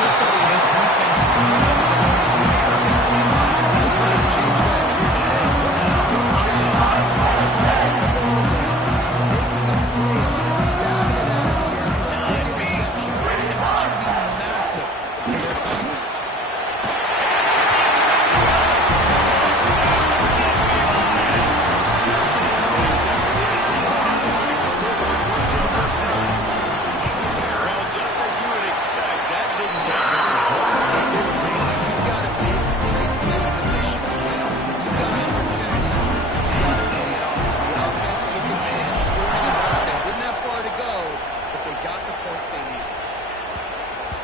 consistently, this defense is not one of the only units against the Lions. They're trying to change that here today. Good job tracking the ball down, making a play on it, stabbing it out of the air for a big interception. That should be massive for their confidence.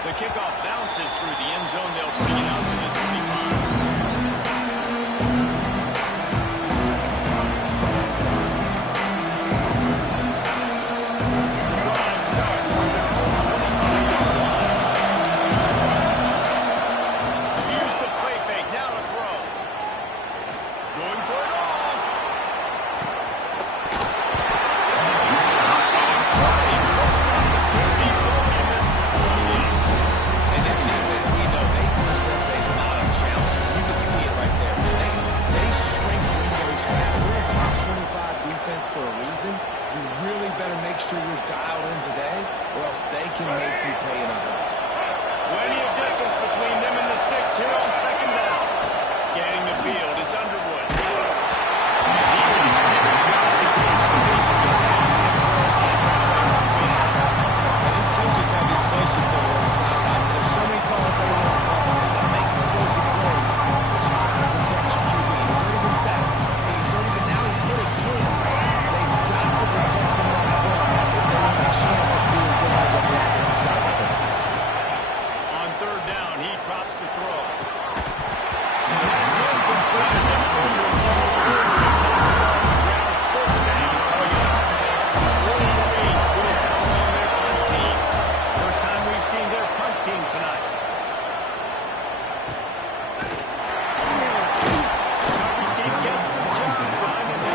The kickoff bounces through the end zone. They'll bring it out to the 35. The drive starts from their own 25-yard line. Use the play fake. Now to throw. Going for it all. For a reason, you really better make sure you're dialed in today, or else they can make you pay in a hurry. Plenty of distance between them and the sticks here on second down. Scanning the field, it's Underwood. These coaches have these patients over on the sidelines. There's so many calls they want to call. They make explosive plays, but you got to protect your QB. He's already been sacked. He's already been, now he's hit again. Protect him up front if they want a chance of doing damage on the offensive side of the ball. On third down, he drops the throw. And that's incomplete. Fourth down. Wolverines will count on their punt team. First time we've seen their punt team tonight. He gets the job done, and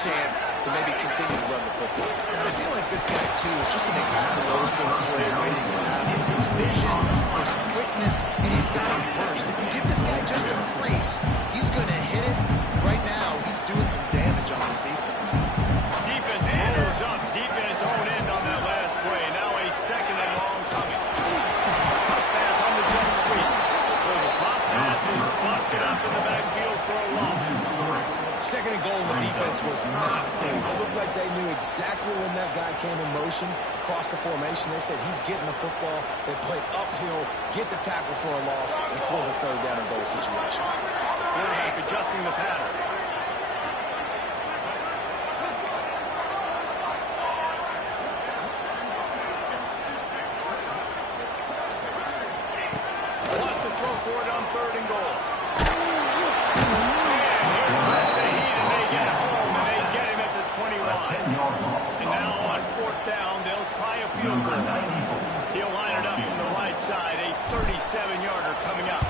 chance to maybe continue to run the football. And I feel like this guy, too, is just an explosive play waiting to happen. His vision, his quickness, and he's got him first. If you give this guy just a crease, he's going to hit it. Right now, he's doing some damage on this defense. Defense enters up deep in its own end on that last play. Now a second and long coming. Touch pass on the jet sweep. The pop pass is busted out. not clean. It looked like they knew exactly when that guy came in motion, across the formation. They said he's getting the football. They played uphill, get the tackle for a loss, and force a third down and goal situation. Quarterback adjusting the pattern. Wants to throw for it on 3rd and goal. And now on 4th down, they'll try a field goal. He'll line it up from the right side, a 37-yarder coming up.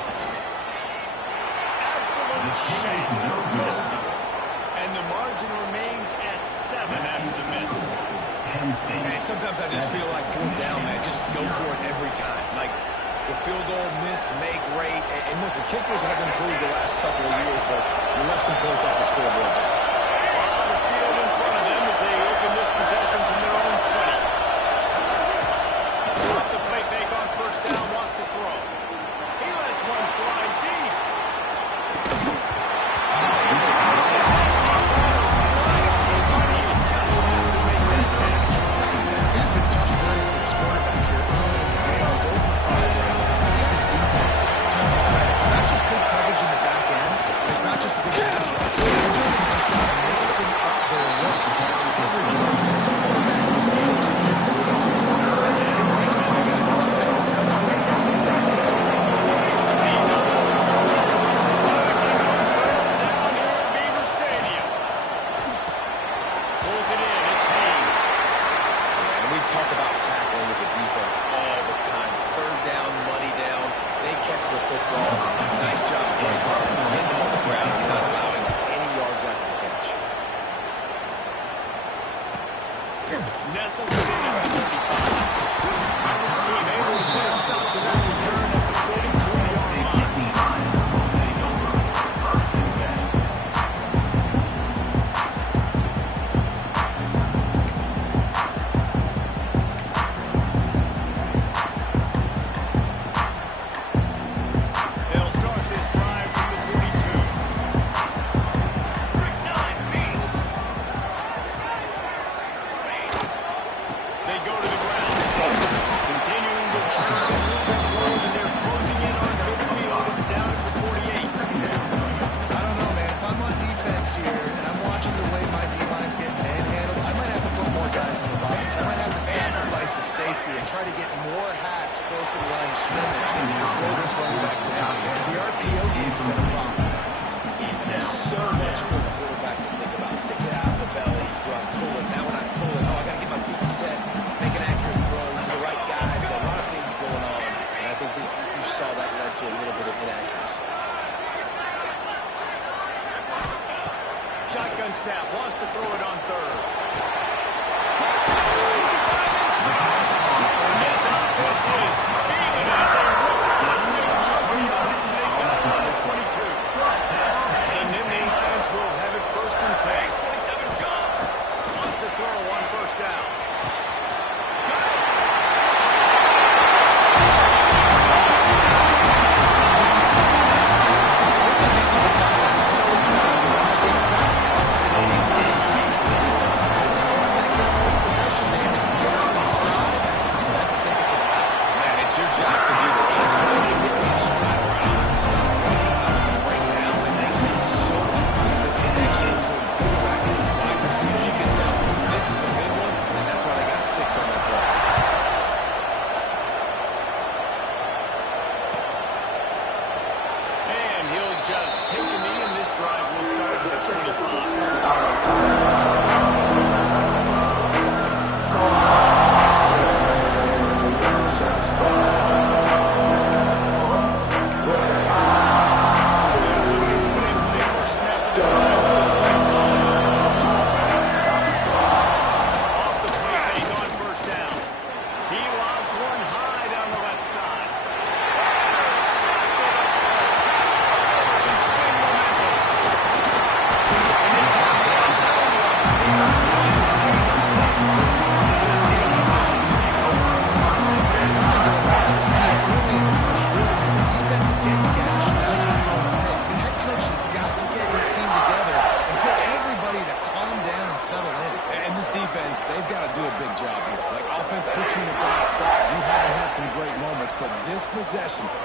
Absolute shame. Missed him. And the margin remains at 7 after the miss. And sometimes I just feel like 4th down, man, just go for it every time. Like, the field goal, miss, make, rate. And listen, kickers have improved the last couple of years, but you left some points off the scoreboard. Possession from their own 20. Off the play fake on 1st down, wants to throw. He lets one fly deep. It has been tough sledding for this quarterback here early in the game. He's 0 for 5 right now. And the defense, tons of credit. It's not just good coverage in the back end. It's not just a good pass rush. They're doing a nice job mixing up their looks. Coverage runs. This quarterback looks confused. That's a big reason why, guys, this defense is not scoring a single point so far. Down here at Beaver Stadium. Pulls it in. It's Haynes. And we talk about tackling as a defense all the time. 3rd down, money down. They catch the football. Nice job playing hard, hitting them on the ground and not allowing any yards after the catch. Nestles it in at 35. His team able to put a stop to their return at the 42-yard line. They'll start this drive from the 42. They go to the ground. Continuing to churn and move the forward, and they're closing in on midfield. It's down at the 48. I don't know, man. If I'm on defense here and I'm watching the way my D-line's getting manhandled, I might have to put more guys in the box. I might have to sacrifice a safety and try to get more hats close to the line of scrimmage to slow this running back down. Because the RPO game's been a problem. There's so much for the quarterback to think about. Stick it out in the belly. Do I pull it? Now when I pull it, I got to get my feet set. Make an accurate throw to the right guy. So a lot of things going on. And I think that you saw that led to a little bit of inaccuracy. Shotgun snap. Wants to throw it on 3rd. And this offense is feeling it as they rip out a big chunk of yardage, and they got it on the 22. The Nittany Lions will have it 1st and 10. Wants to throw on 1st down.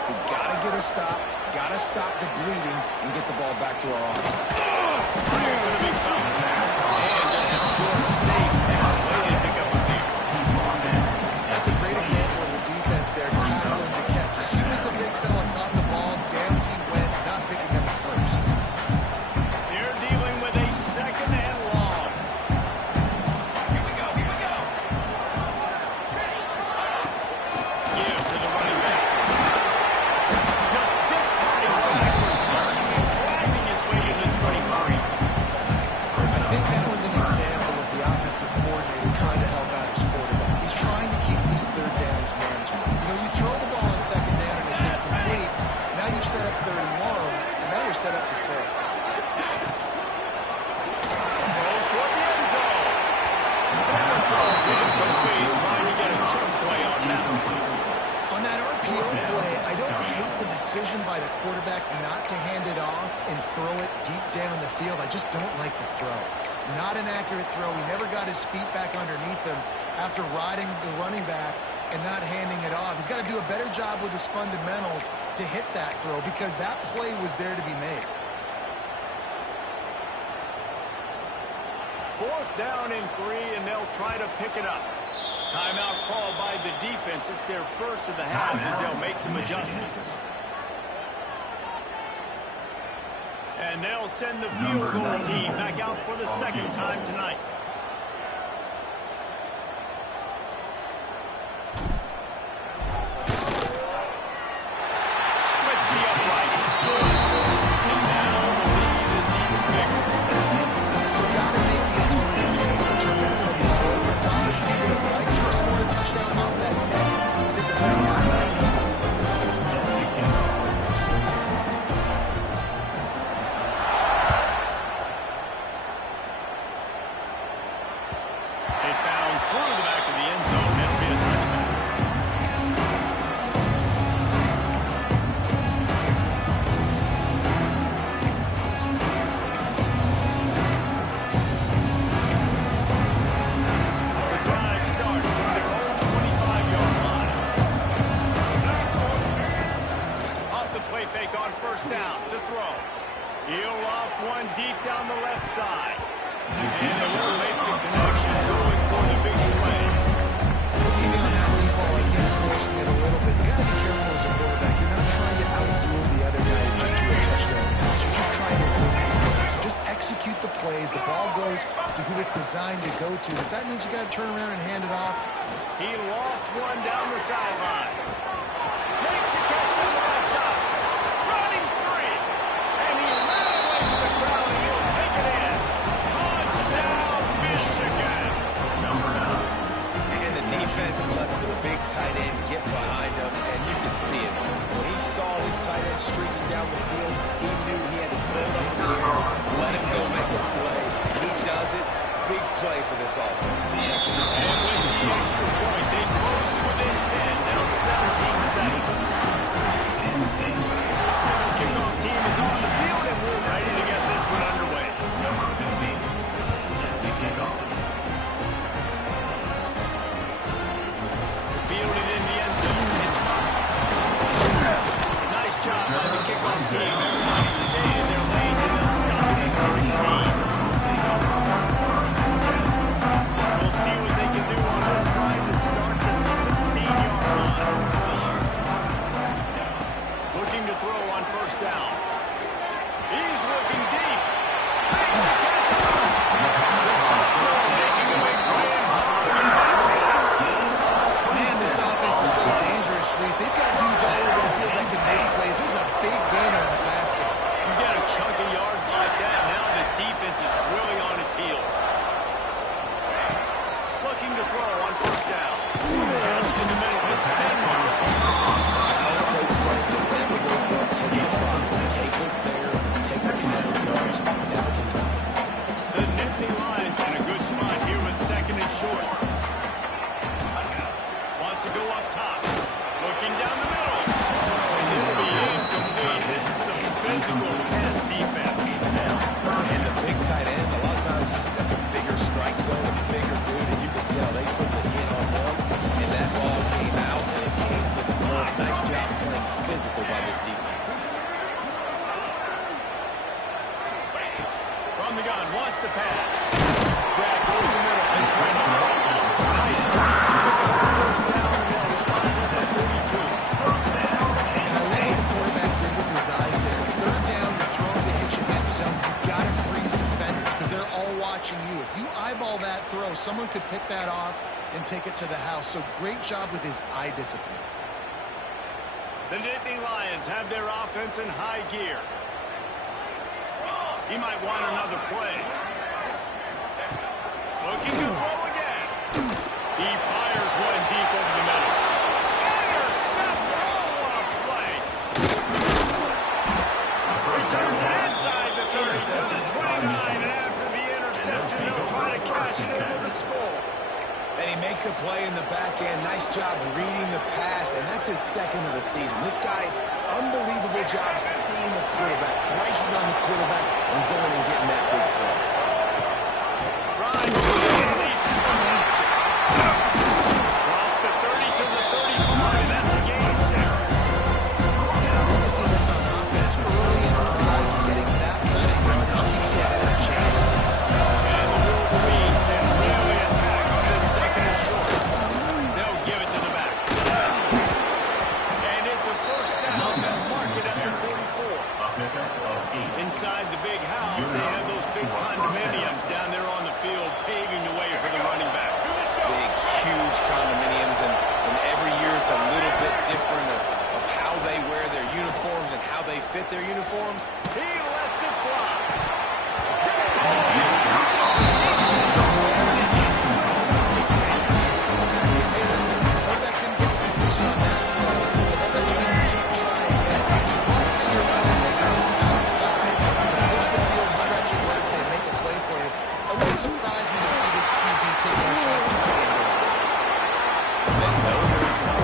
We got to get a stop, got to stop the bleeding, and get the ball back to our offense. Here's to the big fella. And just a short, safe pass. Way to pick up a field. That's a great example of the defense there, tackling the catch. As soon as the big fella caught the ball, down he went, not picking up the first. They're dealing with a second and long. Here we go. Give to the running back. Just discarding tackles, punching and driving his way to the 23. I think that was an example of the offensive coordinator trying to help out his quarterback. He's trying to keep these third downs manageable. You know, you throw the ball on second down and it's incomplete. Now you've set up third and long, and now you're set up to fail. Rolls toward the end zone. That throws incomplete, trying to get a chunk play on that one. On that RPO play, I don't hate the decision by the quarterback not to hand it off and throw it deep down the field. I just don't like the throw. Not an accurate throw. He never got his feet back underneath him after riding the running back and not handing it off. He's got to do a better job with his fundamentals to hit that throw because that play was there to be made. 4th down and 3, and they'll try to pick it up. Timeout called by the defense. It's their first of the half as they'll make some adjustments. And they'll send the field goal team back out for the second time tonight. Splits the uprights. And now the lead is even bigger. You've got to make the opponent pay for turning the football over. God has taken a right to score a touchdown off that pick. I think they're pretty happy. It bounced through the back of the end zone. It'll be a touchback. The drive starts from their own 25-yard line. Off the play fake on 1st down. To throw. He'll loft one deep down the left side. And it will make the connection going for the big play. Even on that deep ball, like he was forcing it a little bit. You got to be careful as a quarterback. You're not trying to outduel the other guy just to a touchdown pass. You're just trying to win the game. So just execute the plays. The ball goes to who it's designed to go to. If that means you got to turn around and hand it off. He lost one down the sideline. Makes a catch on the right side. Running free. And he ran away from the crowd and he'll take it in. Touchdown, Michigan. And the defense lets the big tight end get behind him, and you can see it. When he saw his tight end streaking down the field, he knew he had to throw it up in the air, let him go make a play. He does it. Big play for this offense. And with the extra point, they close to within 10, down 17-7. Kickoff team is on the field, and we're ready to get this one underway. Number 15, set to kick off. Fielded in the end zone. It's Mark. Nice job by the kickoff team. Everybody stay in their lane, and they'll stop it at 16. We'll see what they can do on this drive that starts at the 16-yard line. Looking to throw on 1st down. He's looking deep. Makes the catch. The sophomore making a big play and hauling back. Man, this offense is so dangerous, Reese. They've got dudes all over the field that can make plays. There's a big gainer in the basket. You get a chunk of yards like that, now the defense is really on its heels. Looking to throw on 1st down. Catched in the middle. It's Denmark. Coach said to never wake up, take the profit. Take what's there, take the positive yards, never complain. The Nittany Lions in a good spot here with 2nd and short. Wants to go up top. Looking down the middle. And it'll be incomplete. This is some physical pass defense. And the big tight end, a lot of times that's a bigger strike zone, a bigger dude, and you can tell they put the hit on him, and that ball came out and it came to the top. Nice job playing physical by this defense. From the gun, wants to pass. Grab over the middle. It's ready. Nice try. First down, and they'll spot it at 42. And I love what the quarterback did with his eyes there. Third down, you're throwing the hitch against zone. You've got to freeze defenders because they're all watching you. If you eyeball that throw, someone could pick that off and take it to the house. So great job with his eye discipline. The Nittany Lions have their offense in high gear. He might want another play. Looking to throw again. He fires one deep over the middle. Intercept! Oh, what a play. Returns it inside the 30 to the 29, and after the interception, they'll try to cash it in with a score. And he makes a play in the back end. Nice job reading the pass, and that's his second of the season. This guy, unbelievable job seeing the quarterback, breaking on the quarterback, and going and getting that big play. Cross the 30 to the 35, and that's a gain of 6. I've seen this on offense early in drives, getting that kind of yardage keeps you ahead of chance. And the Wolverines can really attack on this second and short. They'll give it to the back. And it's a first down. They'll mark it at their 44. Inside the big house, they have those big condominiums down there on the field, paving the way for the running back. Big, huge condominiums, and every year it's a little bit different of how they wear their uniforms and how they fit their uniform. He lets it fly. Hey, listen, the quarterback didn't get the completion on that throw. That doesn't mean you can't try again. Trust in your playmakers outside to push the field and stretch it vertically and make a play for you. It wouldn't surprise me to see this QB take more shots as the game goes on. And no, there's one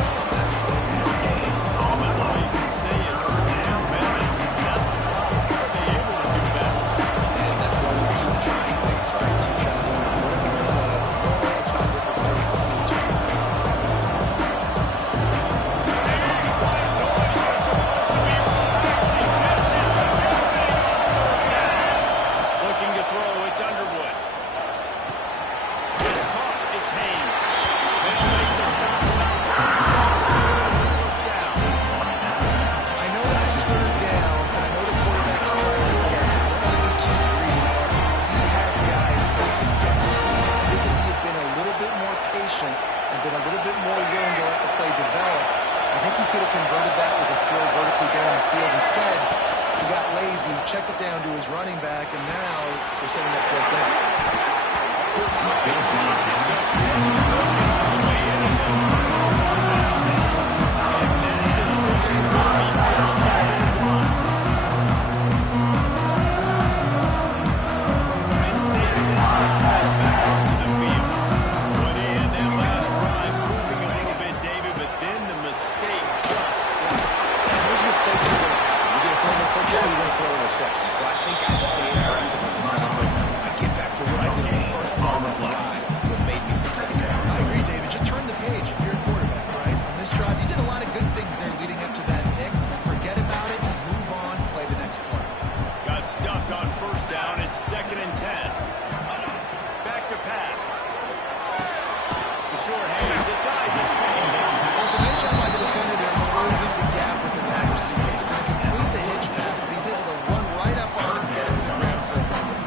on that play. All you can say is do better. That's the problem. Are they able to do better? And that's why we keep trying things, right? Keep trying to try different ways to see what you can do. White noise was supposed to be relaxing. This is deafening on third down. Looking to throw, it's Underwood. It's caught, it's Haynes. They'll make the stop about 3 yards first down. I know that it's third down, and I know the quarterback's trying to get it. I don't want to be too greedy. If he had guys open downfield, I think if he had been a little bit more patient and been a little bit more willing to let the play develop, I think he could have converted that with a throw vertically down the field. Instead, he got lazy, checked it down to his running back, and now they're setting up fourth down. Interceptions, but I think I stay aggressive with this offense. I get back to what I did on the first part of that drive that made me successful. I agree, David. Just turn the page if you're a quarterback, right? On this drive, you did a lot of good things there leading up to that pick. Forget about it, move on, play the next play. Got stuffed on first down. It's 2nd and 10. Back to pass. The short hands. It's Ivy. Well, it's a nice job by the defender there closing the gap with the wide receiver. He's going to complete the hitch pass, but he's able to run right up on him and get him to the ground for a moment.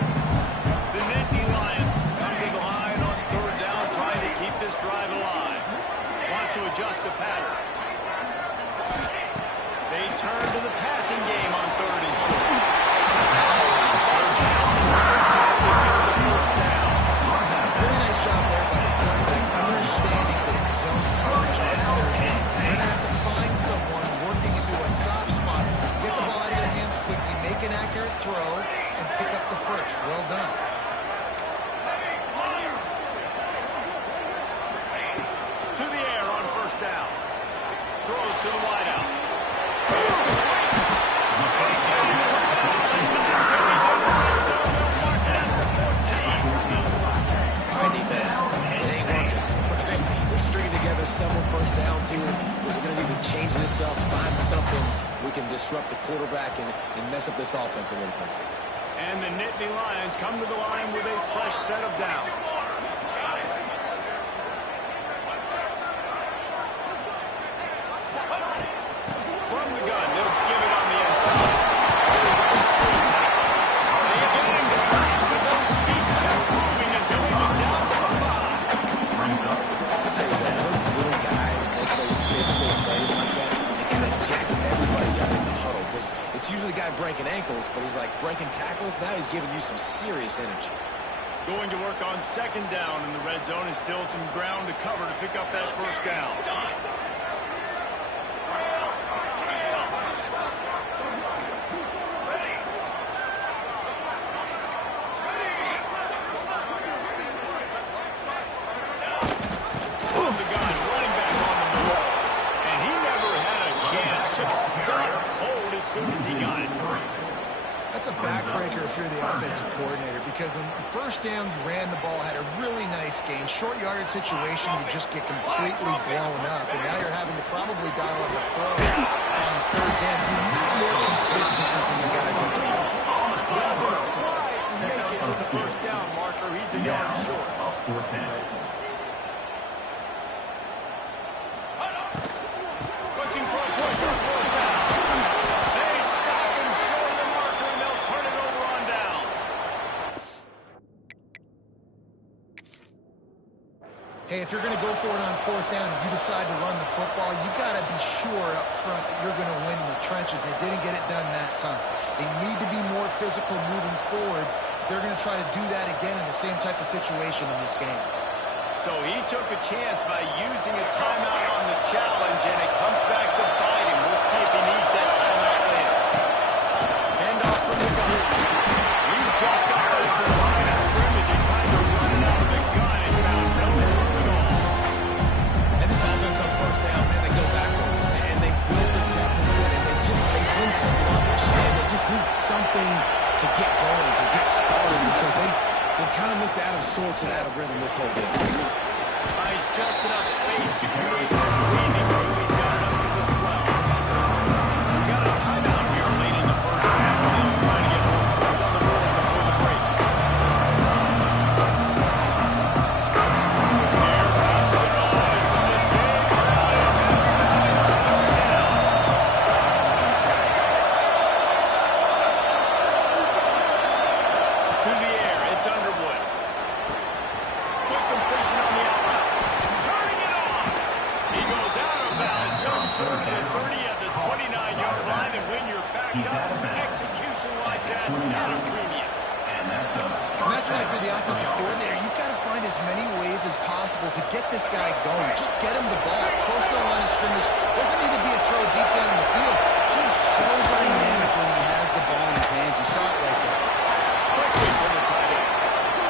The Nittany Lions come to the line on third down, trying to keep this drive alive. Wants to adjust the pattern. They turn to the passing game on 3rd and short. First down. Really nice job there by the quarterback, understanding that it's zone coverage on third down. You're going to have to find someone working into a soft spot, get the ball out of your hands quickly, make an accurate throw, and pick up the first. Well done. To the air on first down. Throws to the wideout. All right, defense. It ain't working. Let's string together several first downs here. We're going to need to change this up, find something we can disrupt the quarterback and mess up this offense a little bit. And the Nittany Lions come to the line with a fresh set of downs. From the gun, they'll give it on the inside. They get him stuck, but those feet kept moving until he was down to the 5. I'll tell you that, those little guys make those physical plays like that. It kind of jacks everybody up in the huddle because it's usually the guy breaking ankles, but he's like breaking tackles. Now he's giving you some serious energy. Going to work on second down in the red zone, and still some ground to cover to pick up that first down. From the gun, running back on the move. And he never had a chance, just stopped cold as soon as he got it. That's a backbreaker if you're the offensive coordinator, because on first down, you ran the ball, had a really nice gain. Short yardage situation, you just get completely blown up, and now you're having to probably dial up a throw on third down. You need more consistency from the guys up there. Doesn't quite make it to the first down marker. He's a yard short. Looking for a push on fourth down. They stop him short of the marker, and they'll turn it over on downs. Hey, if you're going to go for it on fourth down, if you decide to run the football, you got to be sure up front that you're going to win in the trenches. They didn't get it done that time. They need to be more physical moving forward. They're going to try to do that again in the same type of situation in this game. So he took a chance by using a timeout on the challenge, and it comes back to bite him. We'll see if he needs that timeout later. Hand off from the gun. He just got back to the line of scrimmage. He tried to run it out of the gun and found no room at all. And this offense on first down, man, they go backwards, and they built a deficit, and they've been sluggish, and they just need something to get going, to get started, because they've kind of looked out of sorts and out of rhythm this whole game. Buys just enough space to create some breathing room. He's got it up to the 12. We got a timeout here late in the first half. They'll try to get more points on the board before the break. Here comes the noise from this big crowd. Through the air, it's Underwood. Quick completion on the out route. Turning it on. He goes out of bounds just short of the 30 at the 29-yard line, and when you're backed up, execution like that at a premium. And that's why for the offensive coordinator, you've got to find as many ways as possible to get this guy going. Just get him the ball close to the line of scrimmage. Doesn't need to be a throw deep down the field. He's so dynamic when he has the ball in his hands. You saw it right there. Quickly to the tight end.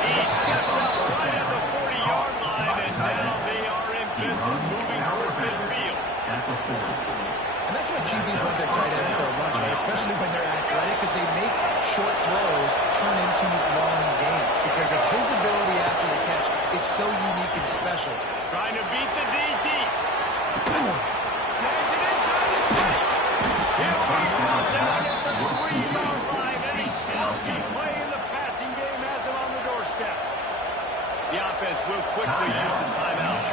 He steps out right at the 40-yard line, and now they are in business moving toward midfield. And that's why QBs love their tight ends so much, right? Especially when they're athletic, because they make short throws turn into long gains. Because of his ability after the catch, it's so unique and special. Trying to beat the DT. Snags it inside the 20. He'll be brought down at the 3-yard line. An explosive play in the passing game has him on the doorstep. The offense will quickly use a timeout.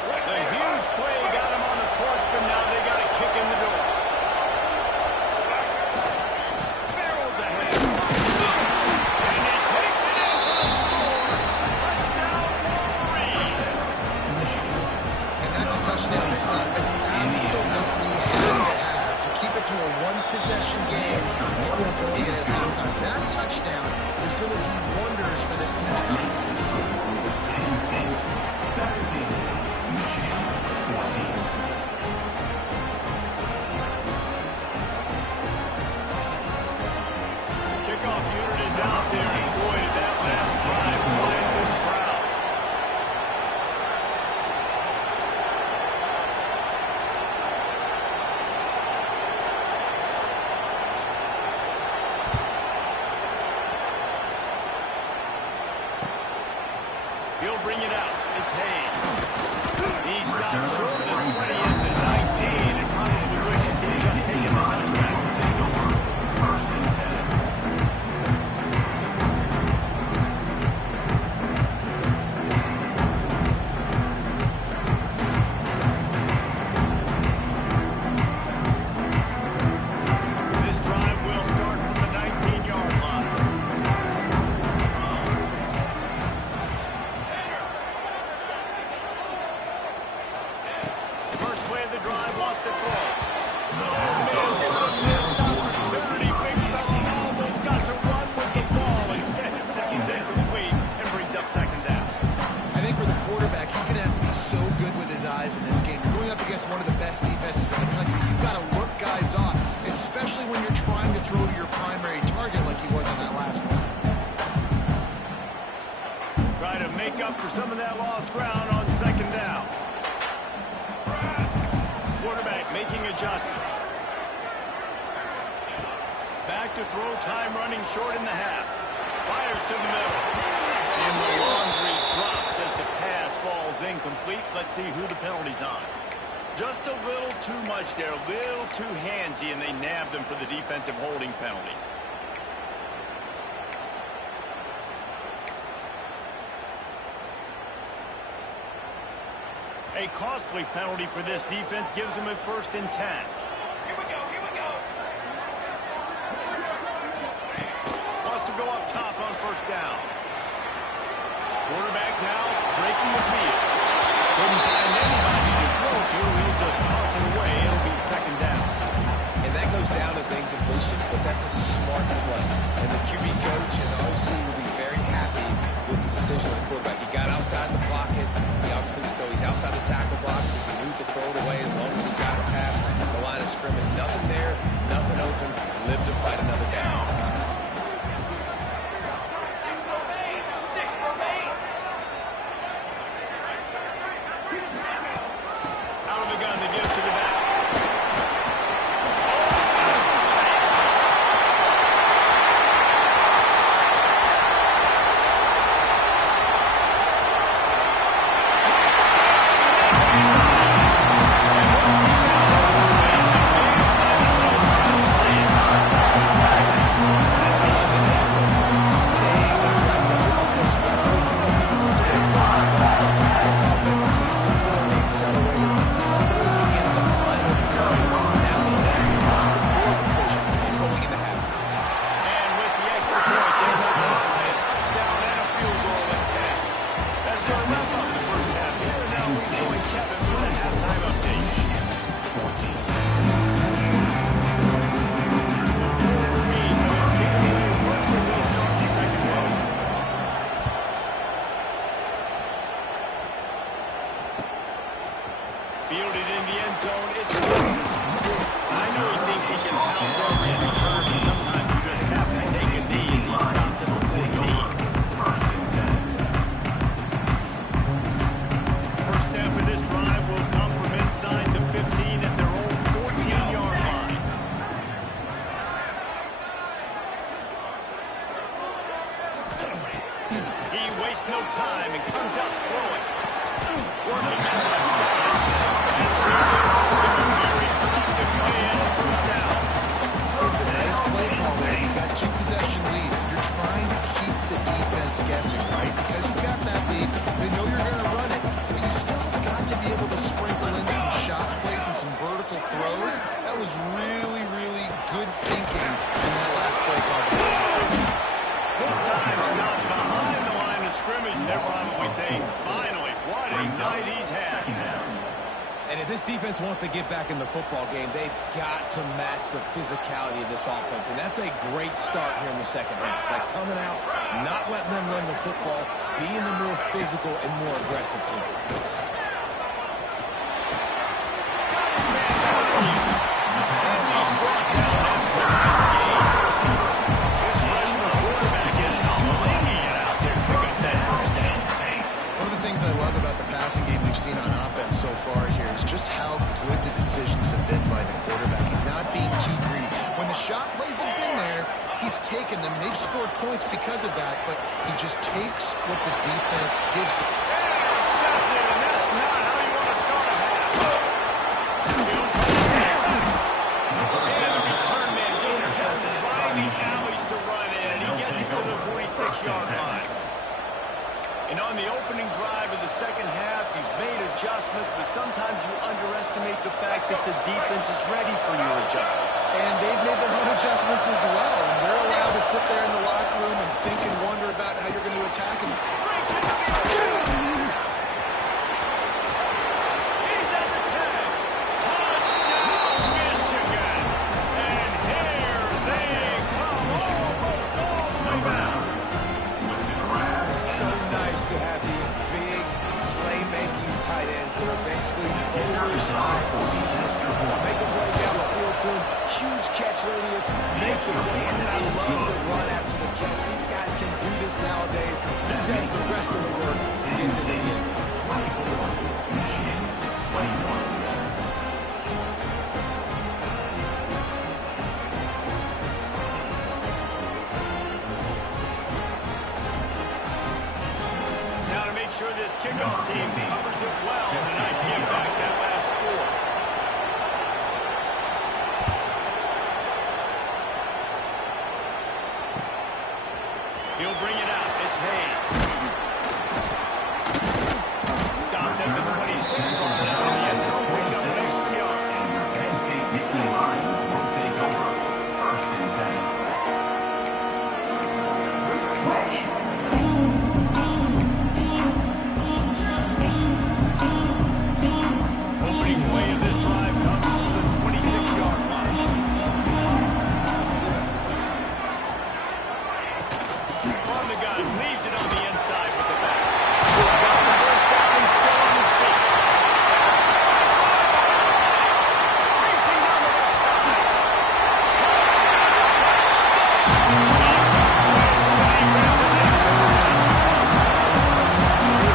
The huge play got him on the porch, but now they got a kick in the door. Barrels ahead. And he takes it in for the score. Touchdown, Wolverine. And that's a touchdown this offense absolutely had to have to keep it to a one-possession game before going in at halftime. That touchdown is going to do wonders for this team's confidence. Kickoff unit is out there, and boy, did that last drive blind this crowd. He'll bring it out. It's Hayes. Short of 20 into 19, and probably wishes he'd just taken the touchback. First and 10. This drive will start from the 19-yard line. First play of the drive, lost a throw. Oh, man, what a missed opportunity. Big fella almost got to run with the ball. Instead, it falls incomplete and brings up second down. I think for the quarterback, he's going to have to be so good with his eyes in this game. You're going up against one of the best defenses in the country. You've got to look guys off, especially when you're trying to throw to your primary target like he was on that last one. Try to make up for some of that lost ground on second down. Quarterback making adjustments. Back to throw, time running short in the half. Fires to the middle. And the laundry drops as the pass falls incomplete. Let's see who the penalty's on. Just a little too much there, a little too handsy, and they nabbed them for the defensive holding penalty. A costly penalty for this defense gives them a 1st and 10. Here we go. Wants to go up top on 1st down. Quarterback now breaking the field. Couldn't find anybody to throw to. He'll just toss it away. It'll be second down. And that goes down as an incompletion, but that's a smart play. And the QB coach and the OC will be very happy with the decision of the quarterback. He got outside the pocket. He's outside the tackle box. He can move to throw it away as long as he got it past the line of scrimmage. Nothing there, nothing open. Live to fight another down. Out of the gun to give to the back. Fielded in the end zone. It's I know he thinks he can house every return, and sometimes you just have to take a knee as he stopped at the 14. First snap of this drive will come from inside the 15 at their own 14-yard line. He wastes no time and comes out throwing. Working that left side. It's a nice play call there. You've got 2-possession lead. You're trying to keep the defense guessing, right? Because you've got that lead, they know you're going to run it, but you still got to be able to sprinkle in some shot plays and some vertical throws. That was really, really good thinking in that last play call. This time stopped behind the line of scrimmage. They're probably saying, finally, what a night he's had. And if this defense wants to get back in the football game, they've got to match the physicality of this offense. And that's a great start here in the second half. Like coming out, not letting them run the football, being the more physical and more aggressive team. Seen on offense so far here is just how good the decisions have been by the quarterback. He's not being too greedy. When the shot plays have been there, he's taken them. They've scored points because of that, but he just takes what the defense gives him. Intercepted, and that's not how you want to start a half. sometimes you underestimate the fact that the defense is ready for your adjustments. And they've made their own adjustments as well. And they're allowed to sit there in the locker room and think and wonder about how you're going to attack them. Breaks it to the other. He's at the 10. Touchdown, Michigan. And here they come, almost all the way back. It's so nice to have these big playmaking tight ends that are basically oversized receivers. Make a play down the field to him, huge catch radius, makes the play, and then I love the run after the catch. These guys can do this nowadays. He does the rest of the work and gets into the end zone. Now to make sure this kickoff team covers it well tonight, give back that last score. He'll bring it out. It's Hayes. Stopped at the 26 line out of the end zone. Picked up an extra yard. Penn State Nittany Lions will take over. First and 10. Opening play of this drive comes to the 26-yard line. On the gun, leaves it on the inside with the back. Got the first down and still on his feet. Racing down the left side.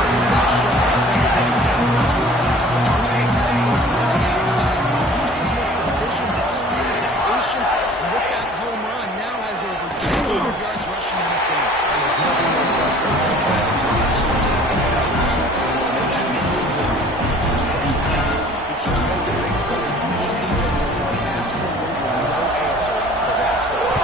He's got shoulders, everything. He's got those toolbox between tackles, running outside. He missed the vision, the speed, the patience. And with that home run, now has over 200 yards rushing in this game. And there's nothing more frustrating than that. It just keeps making you feel good. He keeps making big plays. This defense has had absolutely no answer for that stuff.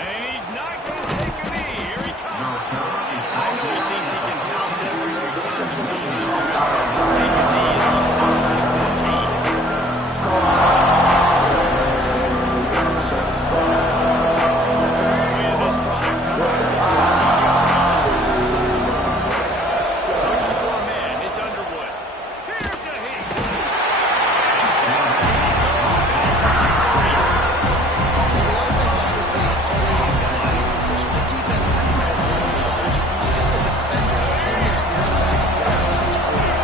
And he's not going to take a knee. Here he comes. I know he thinks he can house every return, but sometimes the best thing to take a knee is he still has the team. First play of this drive comes from the 14-yard line. Looking for a man. It's Underwood. Here's a heat. The offense obviously already in that field position. The defense can smell blood in the water. Just look at the defenders pin their ears back and get out of this quarter.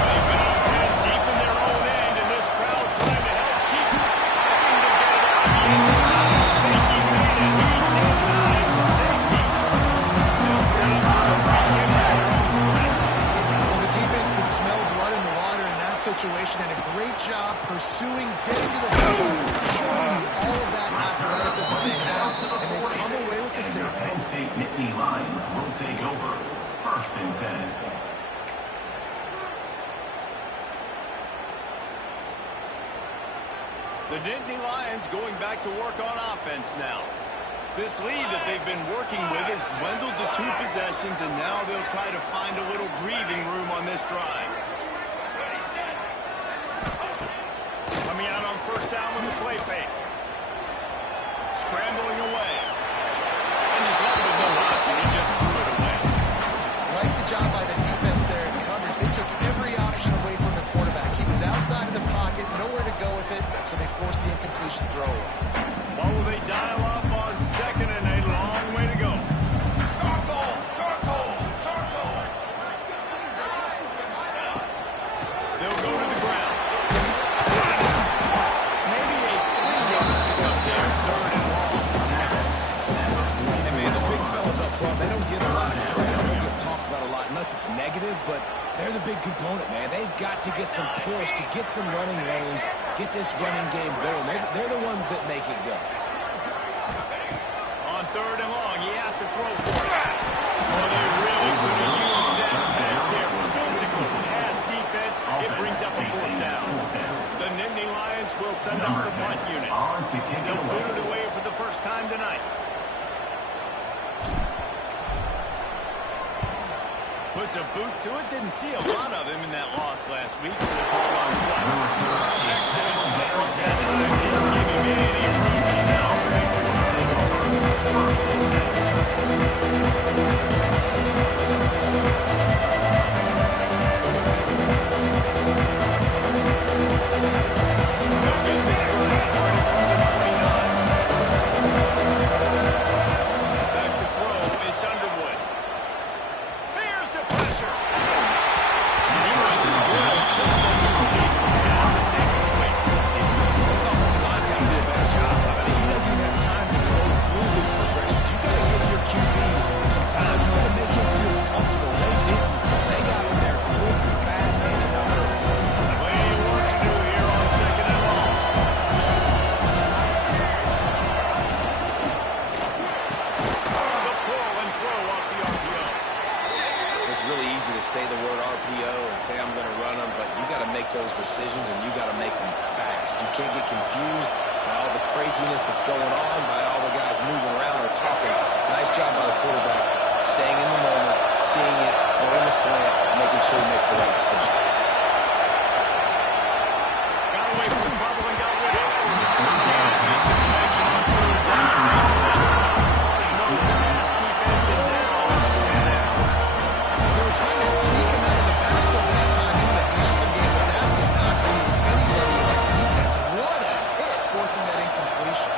They've got a man deep in their own end, and this crowd trying to help keep having to get it out of the end. Think he made it. He did not. It's a safety. They'll set up for the free kick at their own 20. Well, the defense could smell blood in the water in that situation, and a great job pursuing, getting to the field, showing you all of that athleticism they have, and they come away with the save. Penn State Nittany Lions will take over. First and 10. The Nittany Lions going back to work on offense now. This lead that they've been working with has dwindled to 2 possessions, and now they'll try to find a little breathing room on this drive. Coming out on first down with the play fake. Scrambling away. And he's left with no option. He just threw it away. Like the job by the defense there in coverage. They took every option away from the quarterback. He was outside of the pocket, nowhere to go with it, so they forced the incompletion throw away. What will they dial up on second and a long way to go? Charcoal! Charcoal! Charcoal! They'll go to the ground. Maybe a 3-yard pickup there, third and long. Hey, man, the big fellas up front, they don't get a lot of credit. They don't get talked about a lot unless it's negative, but they're the big component, man. They've got to get some push, to get some running lanes, get this running game going. They're the ones that make it go. On third and long, he has to throw for it. Oh, they really could have used that pass there. Physical pass defense. It brings up a fourth down. The Nittany Lions will send out the punt unit. On to kick it They'll away. boot it away for the first time tonight. Puts a boot to it. Didn't see a lot of him in that loss last week. With the ball on flex. Excellent coverage that time. Didn't give him any room to celebrate. They'll get this drive started from the 29. Back to throw. It's Underwood. Here's the pressure. He wasn't good. Just doesn't release the pass and take it away. This offensive line's got to do a better job. I mean, he doesn't even have time to go through his progressions. You got to give your QB some time. You got to make him feel comfortable. They didn't. They got in there quick and fast and in a hurry. Plenty of work to do here on 2nd and long. The pull and throw off the RPO. It's really easy to say the word RPO and say I'm going to run them, but you got to make those decisions and you got to make them fast. You can't get confused by all the craziness that's going on, by all the guys moving around or talking. Nice job by the quarterback, staying in the moment, seeing it, throwing the slant, making sure he makes the right decision. Got away from trouble and got rid of it. Can't make the connection on 3rd down. Makes that hard. Knows the pass defense, and now it's 4th down. They were trying to sneak him out of the backfield that time in the passing game, but that did not fool anybody on defense. What a hit, forcing that incompletion.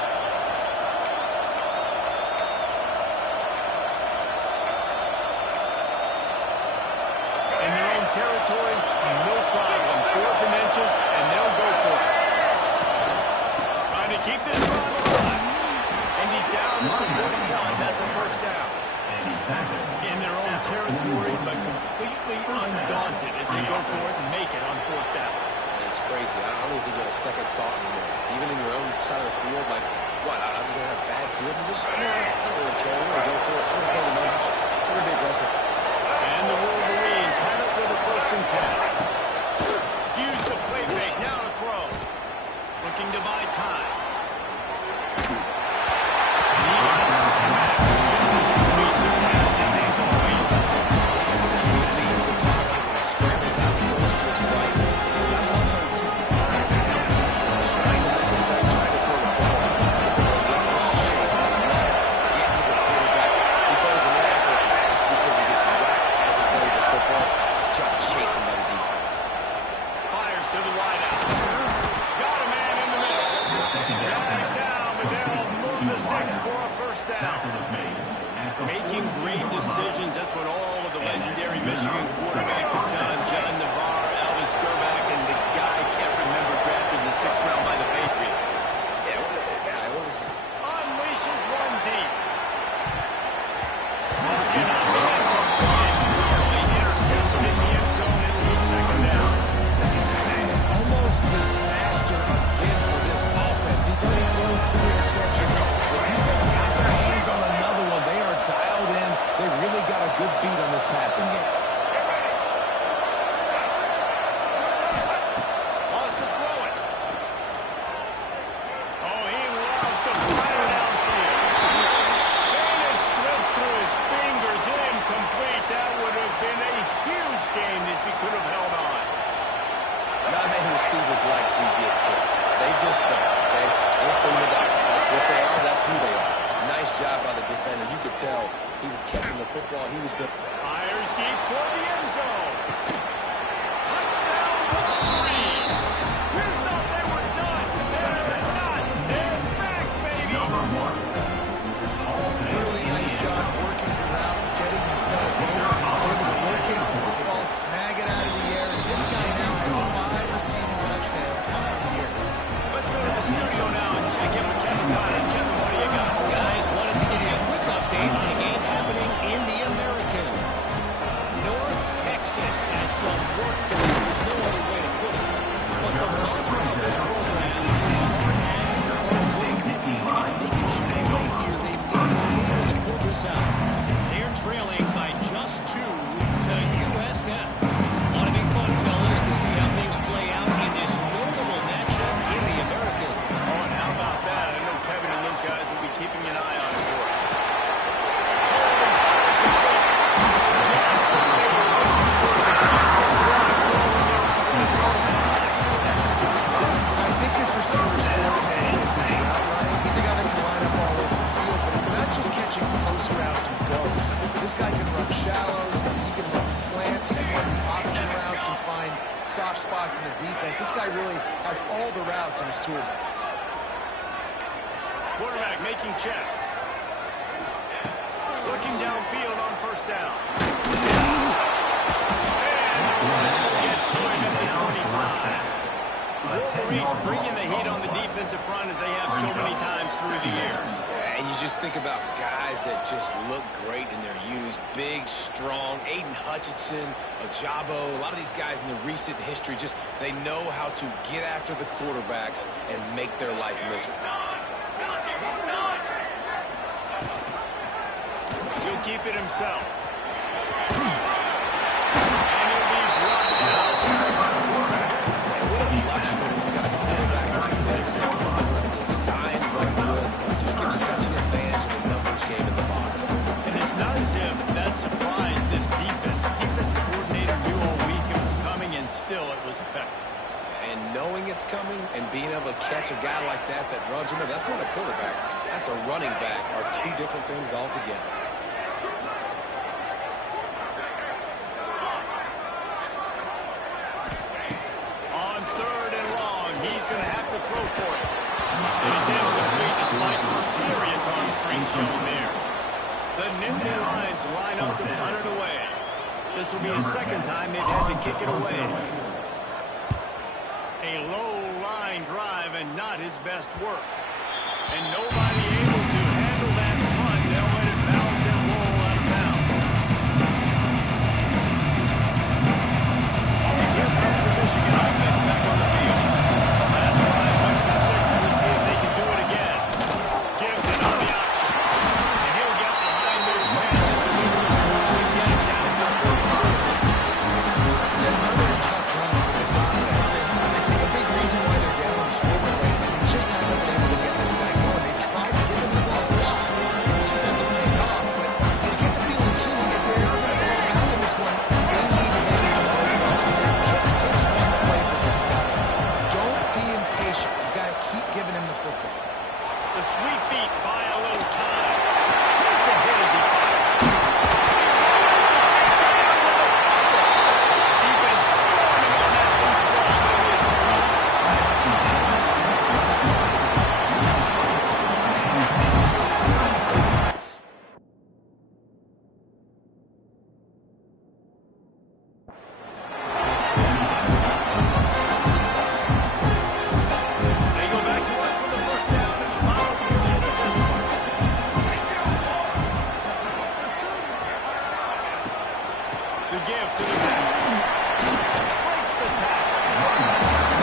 In their own territory, no problem. 4th and inches, and they'll go for it. Trying to keep this drive alive. And he's down to the 41. That's a 1st down. And he's tackled. In their own territory, but completely undaunted as they go for it and make it on 4th down. It's crazy. I don't even get a second thought anymore. Even in your own side of the field, like, what, I'm going to have bad field position? No, I don't really care. We're going to go for it. We're going to play the numbers. We're going to be aggressive. And the Wolverines have it with a 1st and 10. Use the play fake. Now to throw. Looking to buy time. And he got smacked. Jones completes the pass. It's incomplete. He leaves the pocket and he scrambles out and goes to his right. I love how he keeps his eyes down. Trying to make a play, trying to throw the ball. Relentless chase out of there. Get to the quarterback. He throws an inaccurate pass because he gets whacked as he throws the football. Nice job chasing by the defense. Fires to the wideout. Got a man in the middle. Back down, but they'll move the sticks for a 1st down. Making great decisions. That's what all of the legendary Michigan quarterbacks have done. John Navarre, Elvis Grbac, and the guy I can't remember drafted in the 6th round by the Patriots. Yeah, what that guy was. Unleashes one deep. Morgan on the incomplete and nearly intercepted in the end zone. It'll be 2nd down. Man, almost disaster again for this offense. He's only thrown 2 interceptions. The defense got their hands on another one. They are dialed in. They really got a good beat on this passing game. Wants to throw it. Oh, he loves to fire downfield. And it slips through his fingers. Incomplete. That would have been a huge game if he could have held on. Not many receivers like to get hit. They just don't, okay? They're prima donnas. That's what they are. That's who they are. Nice job by the defender. You could tell he was catching the football. He was good. Fires deep toward the end zone. Touchdown, Wolverines. You thought they were done. They're not. They're back, baby. Number 1. Really nice job working the route, getting himself over. He was able to locate the football, snag it out of the air. And this guy now has 5 receiving touchdowns on the year. Let's go to the studio now and check in with Kevin Connors. Kevin, what do you got? Guys, wanted to give you a quick update on a game happening in the American. North Texas has some work to do. There's no other way to put it. soft spots in the defense. This guy really has all the routes in his toolbox. Quarterback making checks. Looking downfield on first down. Wolverines bringing the heat on the defensive front as they have so many times through the years. Yeah, and you just think about guys that just look great in their youth. Big, strong, Aiden Hutchinson, Ajabo, a lot of these guys in the recent history, just they know how to get after the quarterbacks and make their life miserable. He'll keep it himself. And he'll be brought down. What a luxury. We've got a quarterback that is signed but good. Just gives such an advantage in the numbers game in the box. And it's not as if that surprised this defense. The defensive coordinator knew all week it was coming, and still it was effective. And knowing it's coming and being able to catch a guy like that runs, remember, that's not a quarterback. That's a running back, are two different things altogether. On third and long, he's going to have to throw for it. And it's incomplete despite some serious arm strength shown there. The Nittany Lions line up to punt it away. This will be the second time they've had to kick it away. A low line drive and not his best work. And nobody able to handle that punt. They'll let it bounce and roll out of bounds. And here comes the Michigan offense back on the field. Last drive went for 6. We'll see if they can do it again. Gives it on the option. And he'll get behind those men and deliver the ball and get it down to 43. Another tough run for this offense. And I think a big reason why they're down on the scoreboard rate is they just haven't been able to get this guy going. They've tried to give him the ball a lot. It just hasn't paid off. But you get the feeling, too, if they're going to go around in this one, they need him to go well. It just takes one play for this guy. Don't be impatient. You've got to keep giving him the football. The sweet feet buy a little time. Takes a hit as he fires. Defense swarming on that loose ball. They go back to work for the first down in the final period of this one. The give to the back. Breaks the tackle.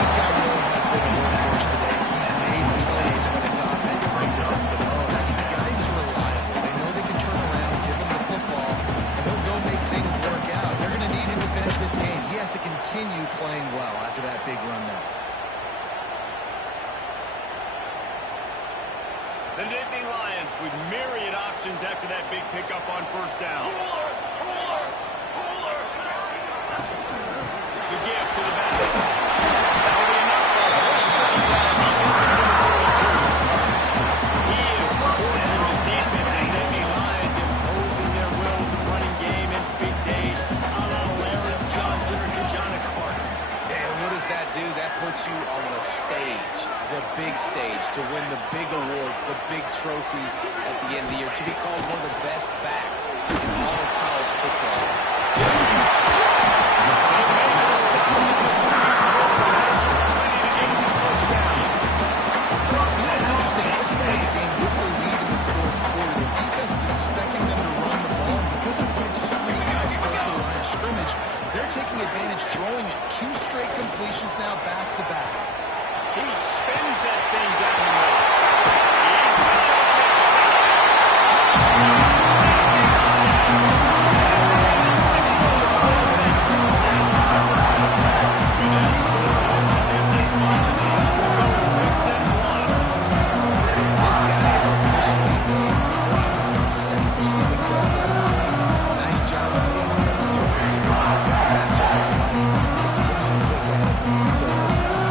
This guy really has been a workhorse today. He's made plays when his offense is needed him the most. He's a guy who's reliable. They know they can turn around, give him the football, and he'll go make things work out. They're going to need him to finish this game. He has to continue playing well after that big run there. The Nittany Lions with myriad options after that big pickup on first down. The give to the back. That'll be enough for a first second down. He gets it to the 42. He is torching the defense, and Nittany Lions imposing their will with the running game in big days, a la Larry Johnson or Kajana Carter. And what does that do? That puts you on the stage, the big stage, to win the big awards, the big trophies at the end of the year, to be called one of the best backs in all of college football. That's interesting. At this point in the game, with the lead in the fourth quarter, the defense is expecting them to run the ball. And because they're putting so many guys close to the line of scrimmage, they're taking advantage, throwing it 2 straight completions now back to back. He spins that thing down the middle. He's got it on the outside. And 6 more to go. That's a collapse. With that score, it's as if this match is about to go 6-1. This guy is officially named the second receiving touchdown of the game. Nice job on the offense, too. Got that matchup right. Continue to pick at it until they stop.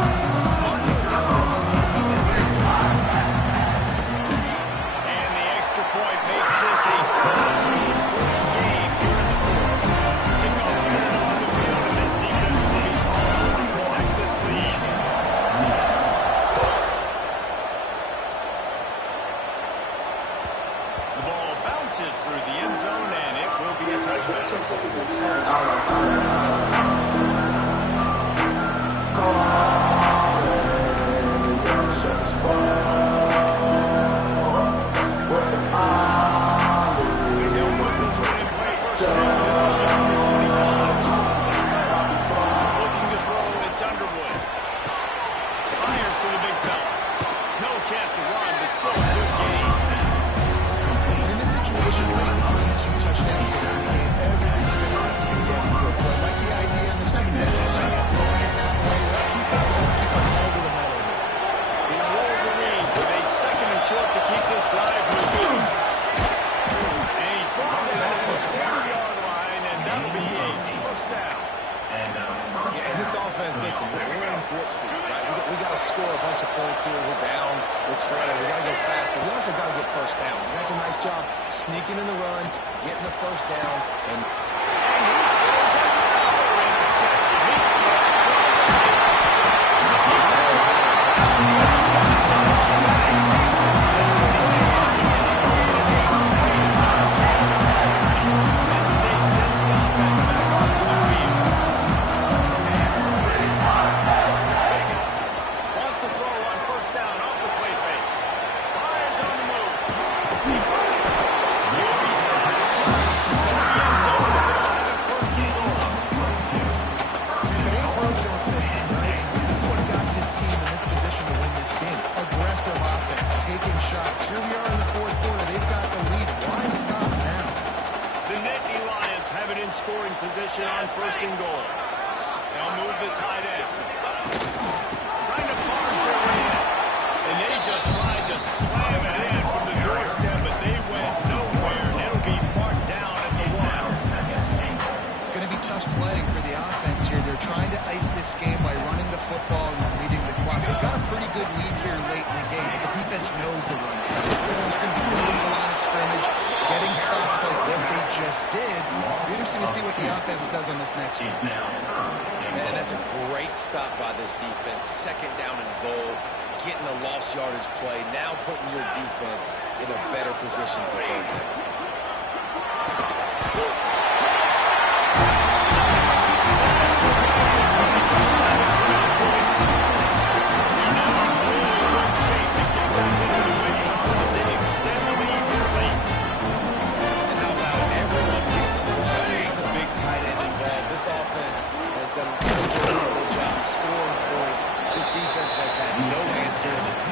Man, that's a great stop by this defense. Second down and goal, getting a lost yardage play, now putting your defense in a better position for third down.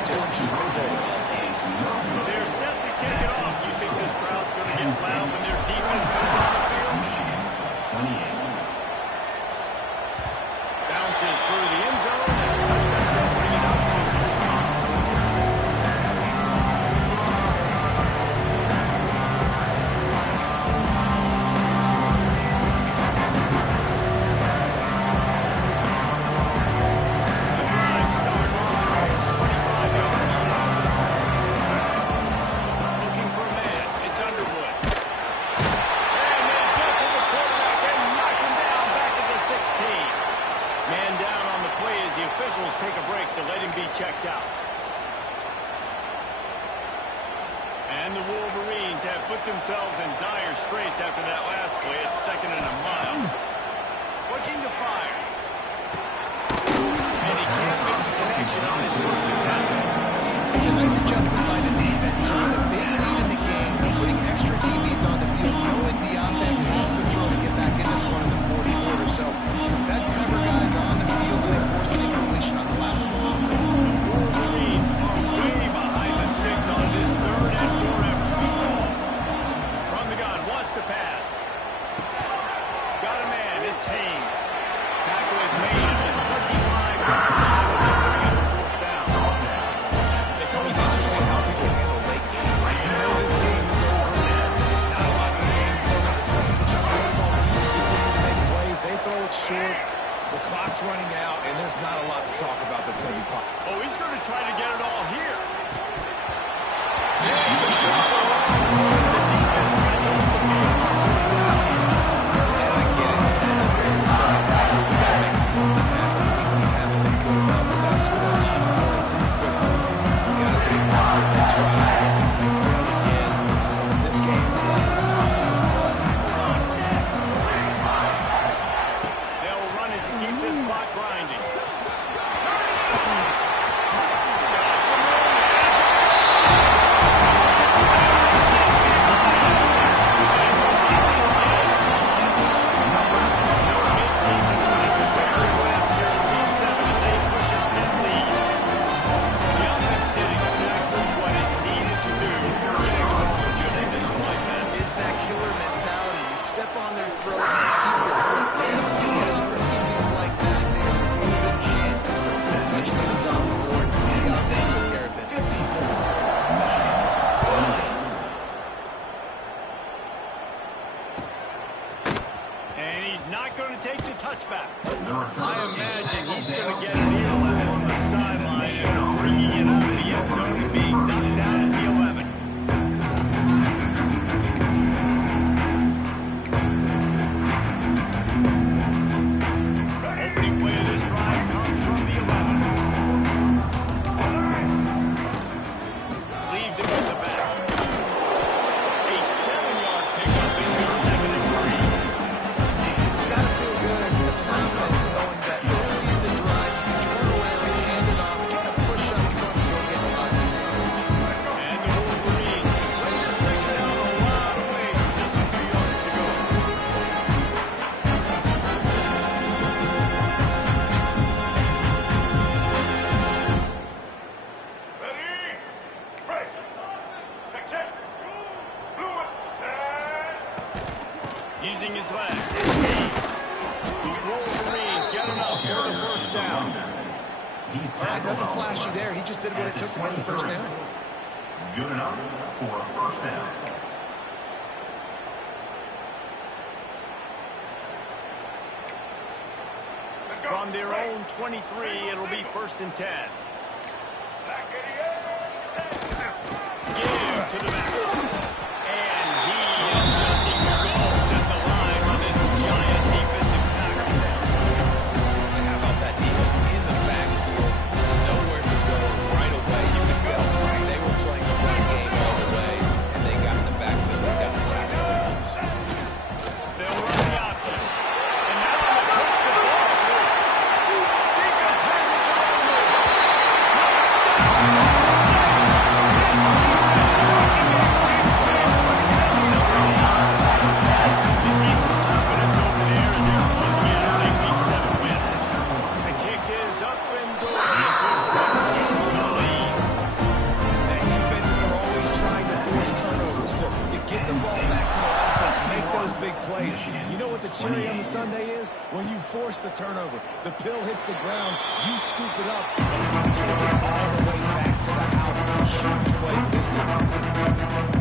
Just keep it going, offense. They're set to kick it off. You think this crowd's going to get loud when their defense comes on the field? 28. Bounces through the end zone. Touchback, they'll bring it out to the 25. Officials take a break to let him be checked out. And the Wolverines have put themselves in dire straits after that last play at 2nd and a mile. Looking to fire. And he can't make the connection on his first attempt. It's a nice adjustment by the defense. With a big lead in the game, putting extra DBs on the field, knowing the offense has to throw to get back in this one in the fourth quarter. So best cover guys on the field, and they force an incompletion on the last one. The Wolverines are way behind the sticks on this 3rd and 4 effort. From the gun, wants to pass. Got a man, it's Haynes. Tackle is made at the 25-yard line, and they bring up a 4th down. It's always interesting how people handle late game. Like, you know this game is over. There's not a lot to game for it. It's like trying to throw the ball deep and continue to make plays. They throw it short. The clock's running out, and there's not a lot to talk about that's going to be popular. Oh, he's going to try to get it all here. And I get it, man. This team is so happy. We got to make something happen. We haven't been good enough. We got to score a lot of points and quickly. We got to be aggressive. They tried. They failed again. This game is throw it and keep your feet down. You get opportunities like that, they are really good chances to put touchdowns on the board. The offense took care of business. And he's not going to take the touchback. I imagine he's going to get an earful on the sideline after bringing it out of the end zone and being knocked down at the 11. Opening play of this drive comes from the 11. Leaves it with the back. A 7-yard pickup in the 2nd and 3. It's got to feel good as an offense knowing that early in the drive, you turn around, hand it off, get a push up front, and go get positive. And the Wolverines ready to second down a lot of ways with just a few yards to go. Ready? Break. Check. Blue it. Set. Using his legs. The Wolverines get enough for the first down. All right, nothing flashy there. He just did what it took to get the first down. Good enough for a first down. Let's go. From their own 23, it'll be 1st and 10. Back in the air. Give to the back. And he is just engulfed at the line on this giant defensive tackle. How about that defense in the backfield? Nowhere to go right away. You can tell they were playing the run game all the way, and they got in the backfield and got the tackle for once. They'll run the option. And now they push the ball through. Defense has it going. You see some confidence over there as they're closing in on a Week 7 win. The kick is up and good. The lead. That defenses are always trying to force turnovers to get the ball back to the offense, make those big plays. You know what the cherry on the sundae is? When you force the turnover, the pill hits the ground, you scoop it up, and you take it all the way back to the house. Huge play for this defense.